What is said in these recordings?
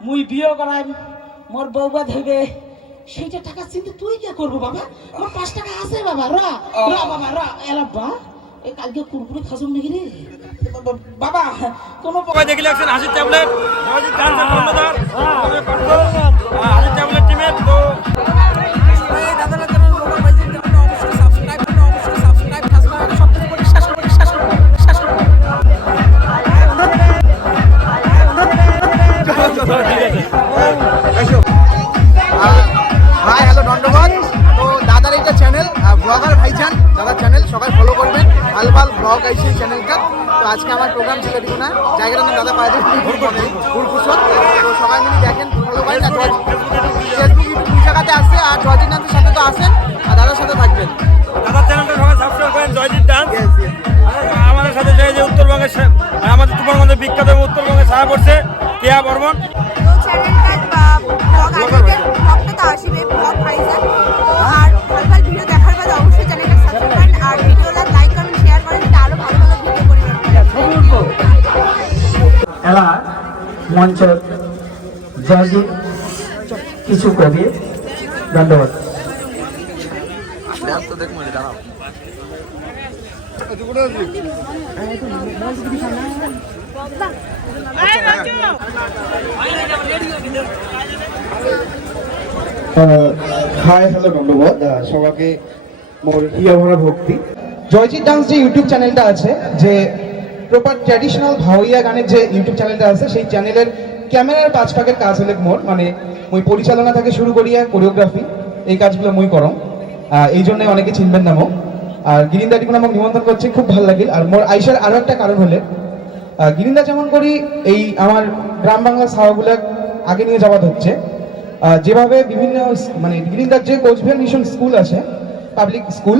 মুই বিয়ে করাই মোর বউবা ধরবে সেইটা টাকা চিন্তা তুই কে করব বাবা? আমার পাঁচ টাকা আছে বাবা র র বাবা র। এলা বা এ কালকে কুরকুরে খাসুম নাকি রে? বাবা- কোন কোনো সবাই দেখে লাগছেন হাসির ট্যাবলেট হাসির ট্যাবলেট টিমের তো ভালো ব্লগ আইছে এই চ্যানেলটা তো আজকে আমার প্রোগ্রাম ছিল দেখুন না জায়গাটার নাম দাদা যায় ফুলকুশন তো সবাই মিলে দেখেন ফলো করেন আর ফেসবুক দুই জায়গাতে আসছে আর জয়জিৎ নাথের সাথে তো আসেন আর দাদার সাথে থাকবেন। দাদার চ্যানেলটা সবাই সাবস্ক্রাইব করেন জয়জিৎ ডান্স. আমাদের সাথে যে উত্তরবঙ্গের আমাদের তুফানগঞ্জের বিখ্যাত উত্তরবঙ্গের সাহা পড়ছে কেয়া বর্মন। মঞ্চ জয়জি কিছু কবি। ধন্যবাদ। হাই হ্যালো ধন্যবাদ সবাইকে মোর হিয়া ভরা ভক্তি। জয়জিৎ ডান্স যে ইউটিউব চ্যানেলটা আছে, যে প্রপার ট্র্যাডিশনাল ভাওয়াইয়া গানের যে ইউটিউব চ্যানেলটা আছে, সেই চ্যানেলের ক্যামেরার পাঁচ ভাগের কাজ হলে মোর মানে মুই পরিচালনা থেকে শুরু করিয়া কোরিওগ্রাফি এই কাজগুলো মুই করম এই জন্য অনেকে চিনবেন না মো আর গিরিন্দা টিকুন আমাকে নিমন্ত্রণ করছে, খুব ভালো লাগিল। আর মোর আইসার আরও একটা কারণ হলে গিরিন্দা যেমন করি, এই আমার গ্রাম বাংলার ছাওয়াগুলো আগে নিয়ে যাওয়া হচ্ছে যেভাবে বিভিন্ন মানে গিরিন্দার যে কোচবিহার মিশন স্কুল আছে পাবলিক স্কুল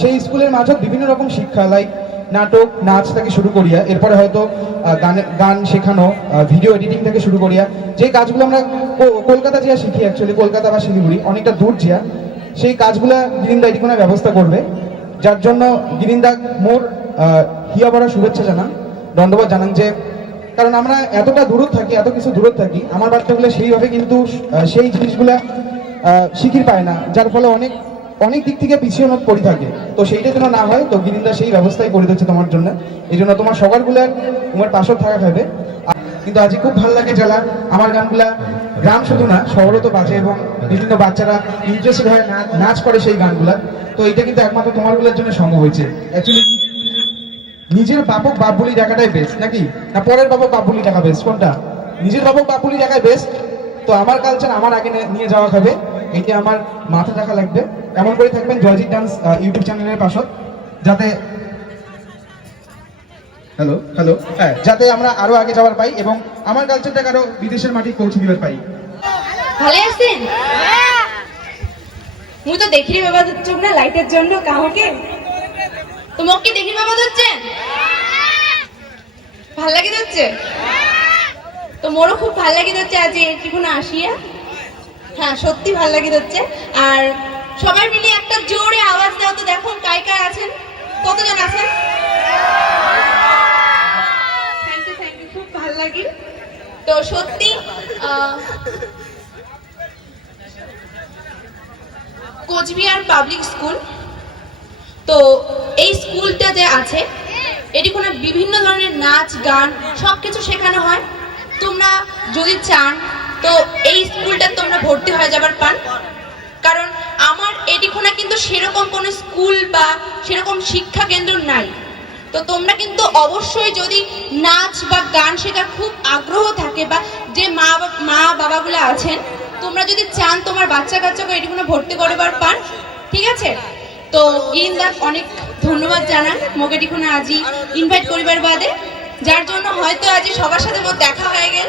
সেই স্কুলের মাঝে বিভিন্ন রকম শিক্ষা লাইক নাটক, নাচ থেকে শুরু করিয়া, এরপরে হয়তো গানে, গান শেখানো ভিডিও এডিটিং থেকে শুরু করিয়া, যে কাজগুলো আমরা কলকাতা যেয়া শিখি অ্যাকচুয়ালি কলকাতা বা শিলিগুড়ি, অনেকটা দূর যেয়া, সেই কাজগুলা গিরিন্দা এটি কোনো ব্যবস্থা করবে। যার জন্য গিরিন্দা মোর হিয়া বড় শুভেচ্ছা জানান ধন্যবাদ জানান যে, কারণ আমরা এতটা দূরত থাকি, এত কিছু দূরত থাকি, আমার বাচ্চাগুলো সেইভাবে কিন্তু সেই জিনিসগুলা শিখির পায় না, যার ফলে অনেক অনেক দিক থেকে পিছিয়ে নোট পড়ে থাকে। তো সেইটা যেন না হয়, তো গিরিন্দা সেই ব্যবস্থাই করে দিচ্ছে তোমার জন্য। এই জন্য তোমার সকালগুলার তোমার পাশে থাকা খাবে। কিন্তু আজকে খুব ভালো লাগে যারা আমার গানগুলা গ্রাম শুধু না, শহরও তো বাজে এবং বিভিন্ন বাচ্চারা ইন্টারেস্টেড হয় নাচ করে সেই গানগুলা। তো এটা কিন্তু একমাত্র তোমারগুলোর জন্য সম্ভব হয়েছে। অ্যাকচুয়ালি নিজের বাপক বাপ বলি দেখাটাই বেস্ট নাকি? না, পরের বাপক বাপ বলি দেখা বেস্ট কোনটা? নিজের বাপক বাপ বলি দেখাই বেস্ট তো আমার কালচার আমার আগে নিয়ে যাওয়া হবে এটা আমার মাথা রাখা লাগবে। এমন করে থাকবেন জয়জিৎ ডান্স ইউটিউব চ্যানেলের পাশত, যাতে হ্যালো হ্যালো হ্যাঁ যাতে আমরা আরও আগে যাওয়ার পাই এবং আমার কালচারটাকে আরও বিদেশের মাটি পৌঁছে দিবার পাই। ভালো আছেন? মুই তো দেখি বাবা চোখ না, লাইটের জন্য কাহকে? তোমাকে কি দেখি বাবা হচ্ছেন ভালো লাগে হচ্ছে তো মোরও খুব ভালো লাগে হচ্ছে আজ এটুকুন আসিয়া? হ্যাঁ সত্যি ভালো লাগে হচ্ছে আর সবাই মিলে একটা জোরে আওয়াজ দাও তো দেখো কায় কায় আছেন। কতজন আছেন? থ্যাংক ইউ থ্যাংক ইউ তো সত্যি কোচবিহার পাবলিক স্কুল। তো এই স্কুলটা যে আছে, এটি কোনো বিভিন্ন ধরনের নাচ, গান সব কিছু শেখানো হয়। তোমরা যদি চান, তো এই স্কুলটা তোমরা ভর্তি হয়ে যাবার পান। আমার এটিখোনা কিন্তু সেরকম কোনো স্কুল বা সেরকম শিক্ষা কেন্দ্র নাই। তো তোমরা কিন্তু অবশ্যই যদি নাচ বা গান শেখার খুব আগ্রহ থাকে বা যে মা মা বাবাগুলো আছেন, তোমরা যদি চান তোমার বাচ্চা কাচ্চাকে এটিখোনা ভর্তি করবার পান ঠিক আছে? তো গিরিন্দার অনেক ধন্যবাদ জানান মোকে এটিখোনা আজি ইনভাইট করিবার বাদে। যার জন্য হয়তো আজি সবার সাথে মোর দেখা হয়ে গেল।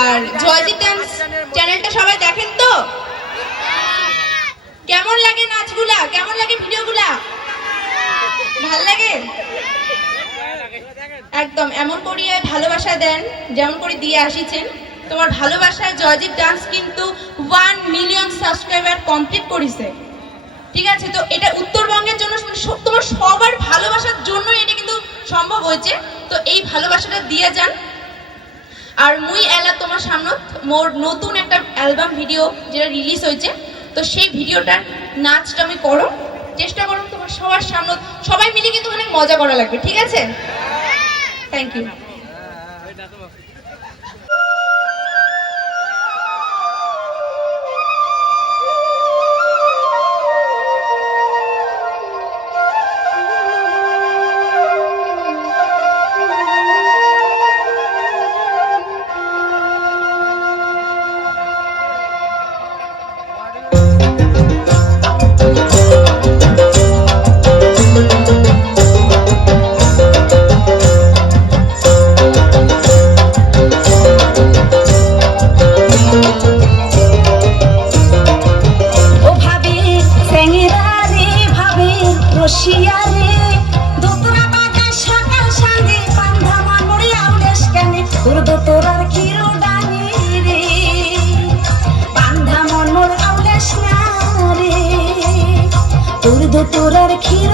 আর জয়জিৎ চ্যানেলটা সবাই দেখেন তো? কেমন লাগে নাচগুলা? কেমন লাগে ভিডিওগুলা? ভালো লাগে? একদম, এমন করিয়ে ভালোবাসা দেন, যেমন করে দিয়ে আসিছেন। তোমার ভালোবাসায় জয়জিৎ ডান্স কিন্তু ওয়ান মিলিয়ন সাবস্ক্রাইবার কমপ্লিট করেছে। ঠিক আছে? তো এটা উত্তরবঙ্গের জন্য তোমার সবার ভালোবাসার জন্যই এটা কিন্তু সম্ভব হয়েছে। তো এই ভালোবাসাটা দিয়ে যান। আর মুই এলা তোমার সামনত মোর নতুন একটা অ্যালবাম ভিডিও যেটা রিলিজ হয়েছে তো সেই ভিডিওটার নাচটা আমি করো। চেষ্টা করো তোমার সবার সামনে সবাই মিলে কিন্তু অনেক মজা করা লাগবে, ঠিক আছে? থ্যাংক ইউ তোর দোতরার ক্ষীর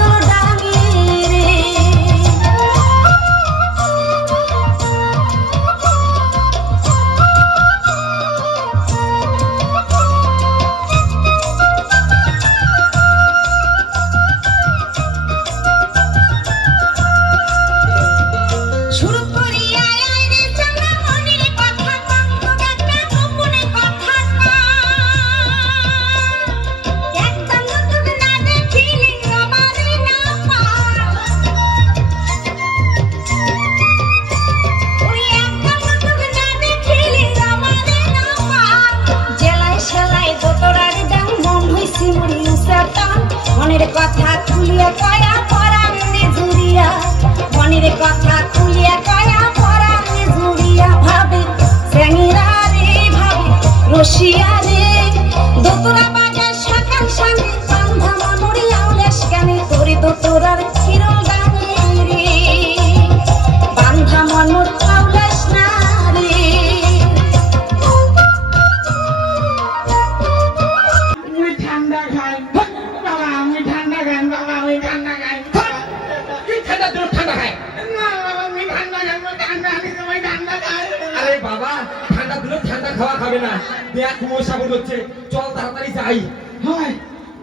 খাওয়া খাবে না। দেখ কুয়াশা বোধ হচ্ছে। চল তাড়াতাড়ি যাই। হয়,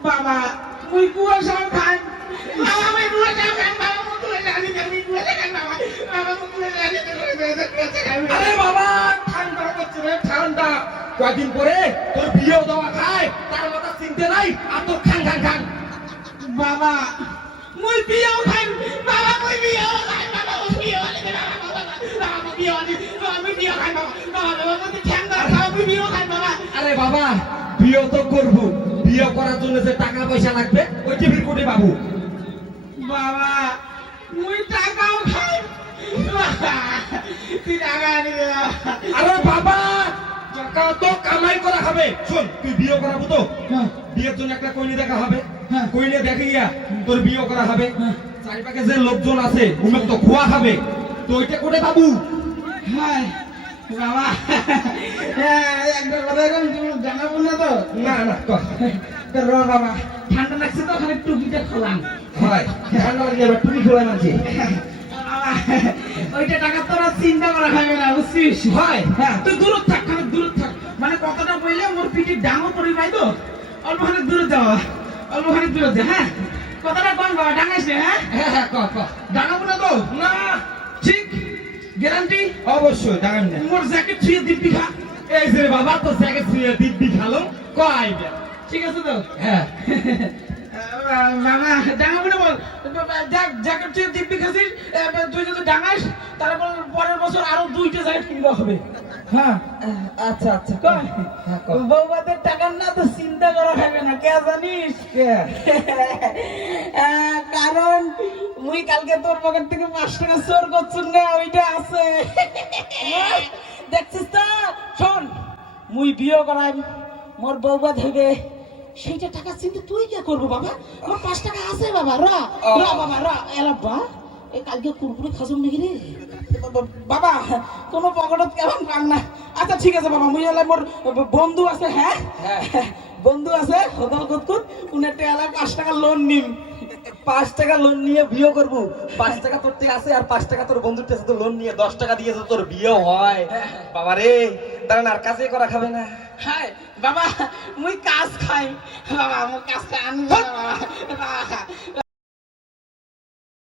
বাবা মুই কুয়াশা খাই আমি কুয়াশা বাবা আমি কুয়াশা খাই বাবা আরে বাবা, ঠান্ডা করছে রে, ঠান্ডা। কয়েকদিন পরে তোর বিয়েও দেওয়া খায়। তার মাথা চিনতে নাই, আর তোর খান খান খান। বাবা, মুই বিয়াও খাই বাবা, মুই বিয়াও খাই বাবা, মুই বিয়াও খাই বাবা বাবা মুই বিয়াও বাবা বাবা বাবা বিয়ে তো করব। বিয়ে করার জন্য যে টাকা পয়সা লাগবে ওই টিভির কোটে বাবু বাবা মুই টাকাও খাই। তুই টাকা আনি বাবা। আরে বাবা টাকা তো কামাই করা হবে। শোন তুই বিয়ে করাবো তো। বিয়ের জন্য একটা কইনি দেখা হবে। কইনে দেখে গিয়া তোর বিয়ে করা হবে। চারিপাশে যে লোকজন আছে উমেক তো খোয়া খাবে তো ওইটা করে বাবু হাই, বাবা। একটা কথা এখন তুমি জানাব না তো? না না। র বাবা ঠান্ডা লাগছে তো ওখানে টুপিটা খোলাম। হয় ঠান্ডা লাগে এবার তুমি খোলা মানছি। ওইটা টাকা তোরা চিন্তা করা খাবে না বুঝছিস? হয় হ্যাঁ। তুই দূর থাক খানিক দূর থাক। মানে কথাটা বললে মোর পিঠে ডাঙো পড়ি পাই তো। অল্প খানিক দূরে যাওয়া অল্প খানিক দূরে যা হ্যাঁ। কথাটা কম বাবা ডাঙাইস রে, হ্যাঁ? হ্যাঁ হ্যাঁ ডাঙাবো না তো? না গ্যারান্টি? অবশ্যই দাগান না। মোর জ্যাকেট ছুঁয়ে দিব্যি খা। এই যে বাবা তো জ্যাকেট ছুঁয়ে দিব্যি খালো। কয় আইডিয়া ঠিক আছে তো? হ্যাঁ। মামা ডাঙাবো না বল। দেখ জ্যাক- জ্যাকেট ছুঁয়ে দিব্যি খাসিস তুই যদি ডাঙাস তারপর পরের বছর আরও দুইটা জ্যাকেট কিনতে হবে। হ্যাঁ। আচ্ছা আচ্ছা। হ্যাঁ। বৌবাদের টাকার না তো চিন্তা করা হবে না কে জানিস কারণ মুই কালকে তোর পকেট থেকে পাঁচ টাকা চোর করছুন না ওইটা আছে। দেখছিস তো? শোন মুই বিয়ে করাই মোর বৌবা থেকে সেইটা টাকা চিন্তা তুই কে করব বাবা? আমার পাঁচ টাকা আছে বাবা রা। র বাবা র। এলা বা এই কালকে কুরকুরে খাজম নাকি রে? বাবা কোনো পকেটত কেমন পান না আচ্ছা ঠিক আছে বাবা মুই হলে মোর বন্ধু আছে হ্যাঁ? বন্ধু আছে হোটেল কুতকুত উনি টেলা পাঁচ টাকা লোন নিম? পাঁচ টাকা লোন নিয়ে বিয়ে করব পাঁচ টাকা তোর থেকে আছে আর পাঁচ টাকা তোর বন্ধুর কাছে তো লোন নিয়ে। দশ টাকা দিয়ে তোর বিয়ে হয়। বাবা রে দাঁড়ান আর কাছে করা খাবে না? হাই বাবা মুই কাজ খাই। বাবা মুই কাজ খাই আনি বাবা।